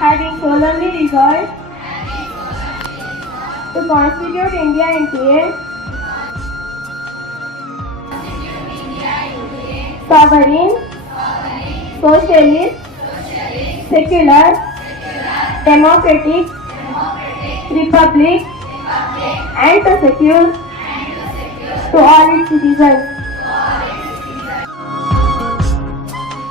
Having solemnly resolved to constitute India into a sovereign, socialist, secular, democratic republic, and to secure to all its citizens.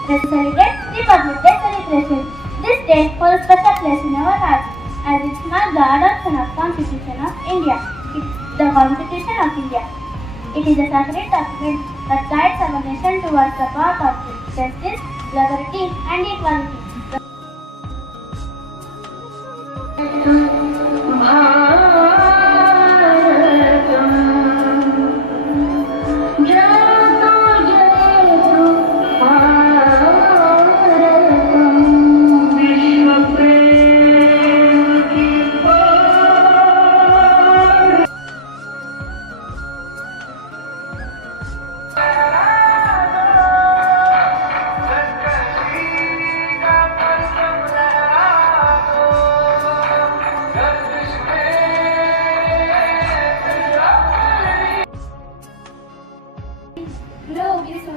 Let's celebrate Republic Day celebration. This day holds special place in our hearts as it marks the adoption of Constitution of India. It's the Constitution of India. It is a sacred document that guides our nation towards the path of justice, liberty, and equality.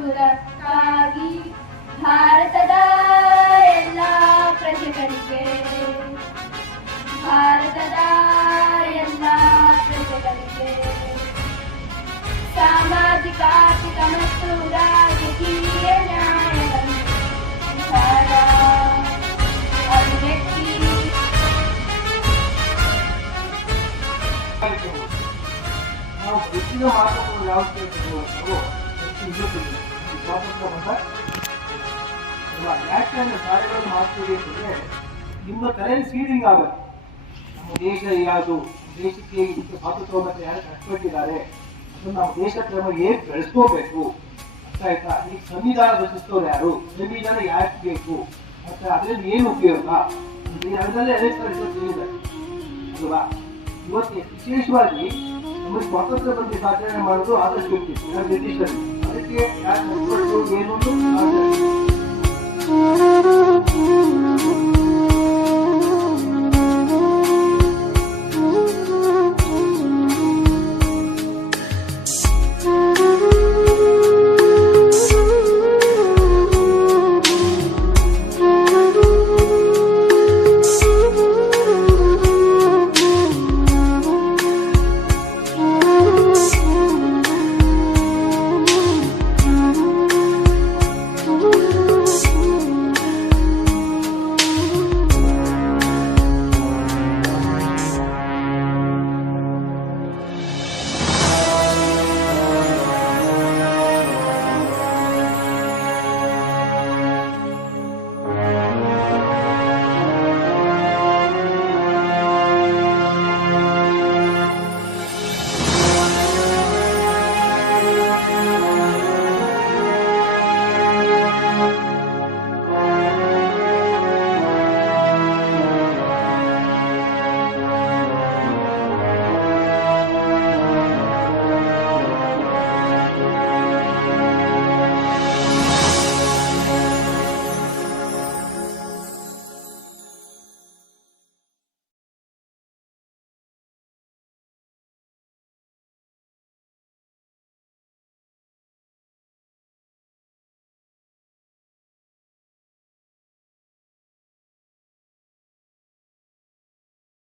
ರೂಪಿಸುವುದಕ್ಕಾಗಿ ಭಾರತದ ಎಲ್ಲ ಪ್ರಜೆಗಳಿಗೆ ಸಾಮಾಜಿಕ ಆರ್ಥಿಕ ಮತ್ತು ರಾಜಕೀಯ ನ್ಯಾಯವನ್ನು ಅಭಿವ್ಯಕ್ತಿ ನಾವು ಹೆಚ್ಚಿನ ಮಾತುಗಳು ಯಾವ ಸ್ವಾತಂತ್ರ್ಯ ಬಂದ ಯಾಕೆ ಅಂದ್ರೆ ಕಾರ್ಯಗಳನ್ನು ಮಾಡ್ತೀವಿ ಅಂತಂದ್ರೆ ನಿಮ್ಮ ತಲೆಯಲ್ಲಿ ಫೀಲಿಂಗ್ ಆಗುತ್ತೆ. ನಮ್ಮ ದೇಶ ಯಾವುದು, ದೇಶಕ್ಕೆ ಇದಕ್ಕೆ ಸ್ವಾತಂತ್ರ್ಯವನ್ನು ಯಾರು ಕಟ್ಕೊಂಡಿದ್ದಾರೆ, ಅದನ್ನು ನಮ್ಮ ದೇಶ ಕ್ರಮ ಹೇಗೆ ಬೆಳೆಸ್ಕೋಬೇಕು ಅಂತ ಆಯ್ತಾ. ಈಗ ಸಂವಿಧಾನ ರಚಿಸ್ತವ್ರು ಯಾರು, ಸಂವಿಧಾನ ಯಾಕೆ ಬೇಕು, ಮತ್ತೆ ಅದರಿಂದ ಏನು ಉಪಯೋಗ, ಅದರಲ್ಲೇ ಅನೇಕ ತಿಳಿದೆ ಅಲ್ವಾ. ಇವತ್ತು ವಿಶೇಷವಾಗಿ ನಮಗೆ ಸ್ವಾತಂತ್ರ್ಯ ಬಗ್ಗೆ ಆಚರಣೆ ಮಾಡೋದು ಆದಷ್ಟು ಬ್ರಿಟಿಷರು. ಅದಕ್ಕೆ ಯಾರು ಏನು